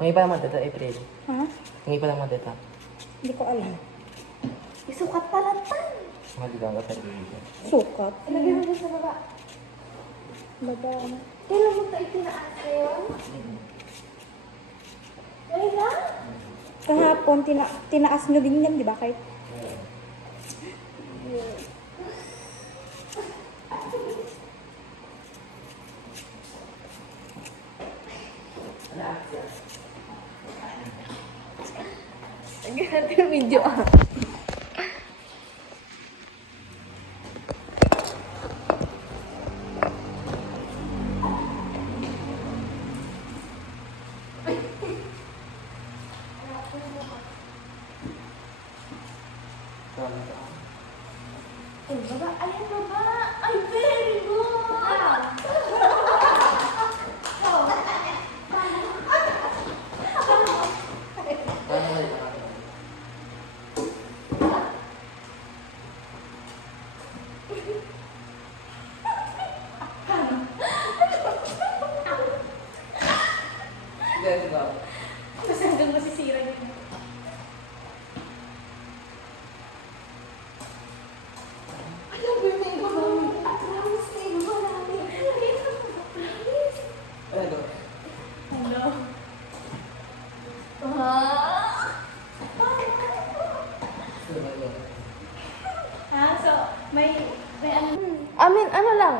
May pa naman dito, April. Ha? May pa naman dito. Hindi ko alam. Isukat pala tan. Maligang ka tayo dito. Sukat? Ilagay mo dyan sa baba. Baba na. Kailan mo tayo tinaas ngayon? Ngayon lang? Kahapon, tinaas nyo din yan, di ba? Kahit Lagyan natin yung video ah. Ay, baba. Ayan, baba. Ay, very good. Kasi hanggang masisira yun. Alam mo yung iba namin. Promise na iba namin. Promise. Hello. Ha? So, may ano? ano lang.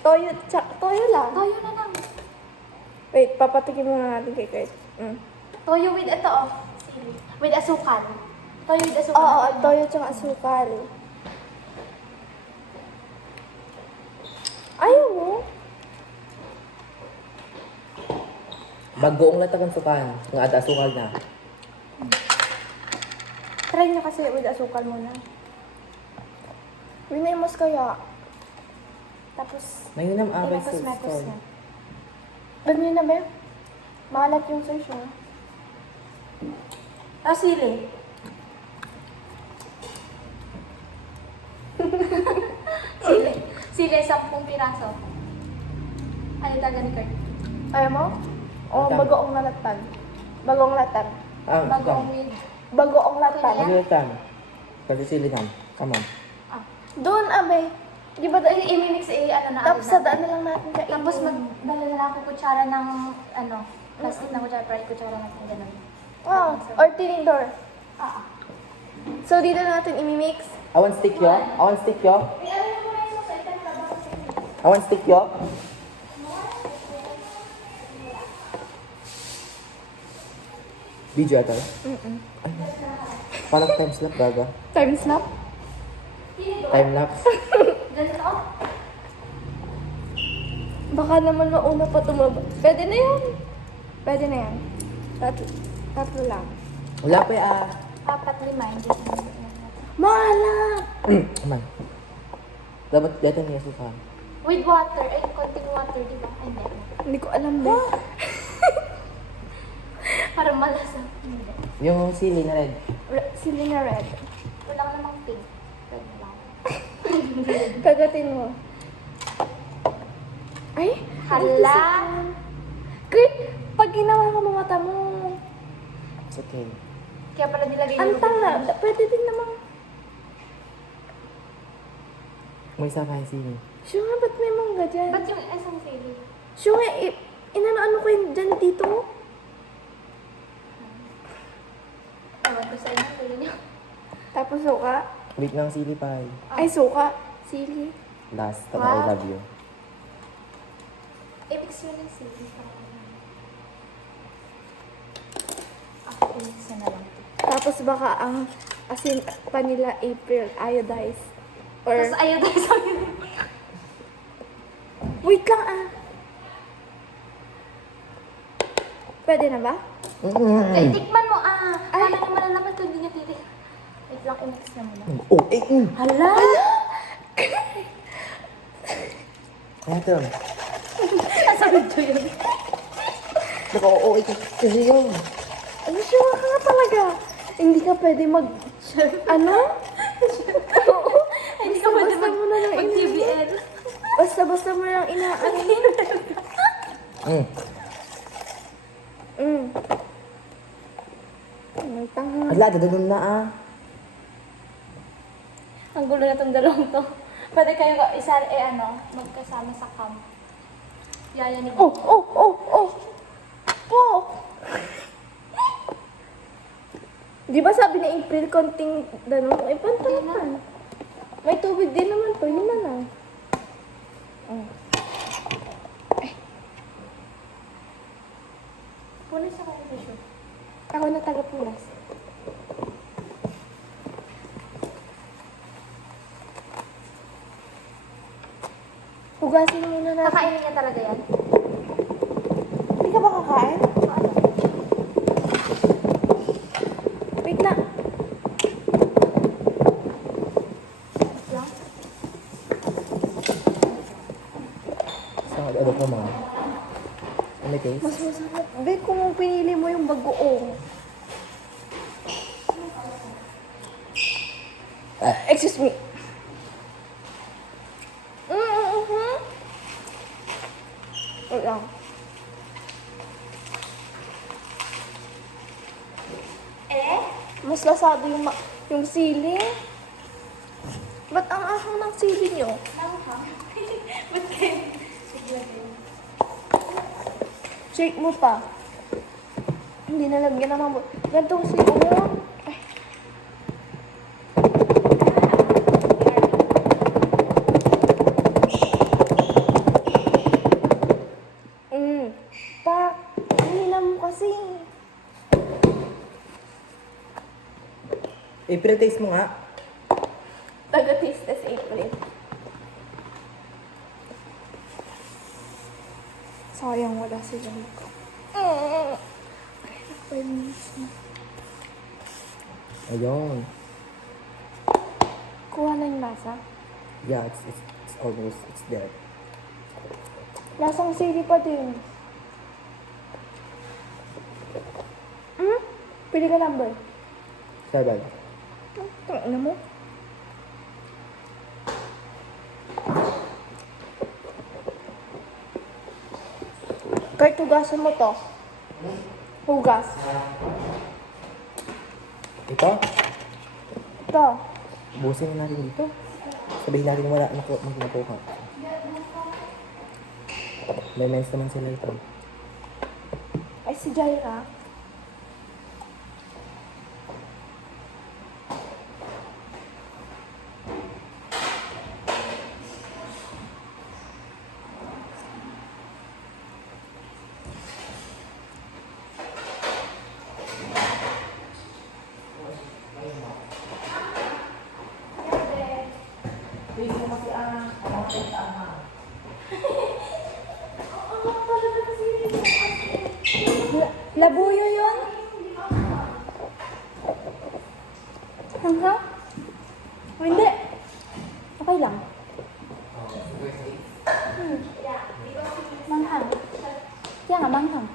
Toyo, toyo lang. Toyo na lang. Wait, papatikin muna natin kay Kurt. Toyo with ito, oh. With asukal. Toyo with asukal. Oo, toyo tsaka asukal. Ayaw mo? Bagoong latagan sukan. Nga ada asukal na. Try nyo kasi with asukal muna. Winimos kaya. Tapos, Nanginam away sa Tinapos-mapos store. na. ganyan na ba? Malat yung search mo. Tapos sili. Sili. Sili, 10 piraso. Ano taga ni Kurt? Ayaw mo? O, Latan. bagoong nalatan. Bagoong latan. Ah, Bagong sukan. with... Bagoong latan. Maglutan. Kasi sili nam. Come on. Ah. Doon, abe. Di ba doon i-mix ano na Tapos sa agad daan na lang natin kainin. Tapos magdala na lang ako kutsara ng ano, plastic na kutsara, para kutsara natin ganun. Wow. Or tinidor. Ah. So, dito natin imimix. Awan stick yo? Awan stick yo? May ano na muna yung sauce, ito na ba? Awan stick yo? Video ata? Parang time slap gaga. Time snap. Time lapse. Ganun ako. Baka naman mauna pa tumaba. Pwede na yan. Pwede na yan. Tatlo lang. Wala pa ah. 4, 5, hindi. Mahala! Aman. Dapat dito niya sukan. With water, ay konting water, di ba? Ay, hindi. Hindi ko alam ba? Para malasa. Hindi. Yung sili na red. Sili na red. Wala ka namang pink. Red na lang. Kagatin mo. Ay! Hala! Kurt, pag ginawa ka mga mata mo, It's okay. Kaya pala nilagay ang tanga. Pwede din namang. May isa pa yung sili. Siya nga, ba't may mangga dyan? Ba't yung isang sili? Siya nga, inano-ano ko yun dyan dito? Ewan ko sa inyo, tuloy niyo. Tapos suka. Wait ng sili pa. Ay, suka. Sili. Last, I What? love you. I-mix mo ng sili. I-mix na lang. Tapos baka ang asin pa nila April iodized. Or, Tapos ayaw tayo sa akin. wait lang ah. Pwede na ba? Eh, tikman mo ah. Paano naman malalaman kung hindi niya titik? Wait lang, i-mix na muna. Oh, Hala! Kaya ito. Nasa video yun. Naka, oo, ito. Kasi yun. Ay, sure ka nga talaga. Hindi ka pwede mag... Ano? Oo. Hindi ka pwede Basta mo na lang mag-TBL. Basta-basta mo lang inaano. Mm. Mm. Ala, dadunong na ah. Ang gulo na tong dalawang to. Pwede kayo isa, magkasama sa camp. Yaya ni Oh, oh, oh, oh. Oh. Di ba sabi ni April, konting ganun? Ay, pantalapan. May tubig din naman to. Yun na lang. Oh. Punas sa kayo na siya. Ako na taga-punas. Hugasin muna natin. Kakainin niya talaga yan? Hindi ka ba kakain? Ano? Wait na. Lang? Saan ano ko mga? Ano may taste? Mas masarap. Be, kung pinili mo yung bagoong. Excuse me. Wait lang. Mas lasado yung sili. Ba't ang ahang ng sili nyo? Ba't kayo? Shake mo pa. Hindi nalagyan ng mamot. Ganito kasi oh. Ay. Pa, hila mo kasi. April, taste mo nga. Taga-taste test April. Sayang wala si Janiko. Ayun. Kuha na yung lasa. Yeah, it's almost, it's there. Lasang sili pa din. Pili ka number. Sabag. Ano mo? Kahit hugasan mo to. Hugas. Ito, Ito. busin na natin dito. Sabihin natin wala magnakuha. May mens naman sila ito. Ay, si Jaira. Labuyo yun? Hanggang? O hindi. Okay lang. Manghang. Kaya nga, manghang.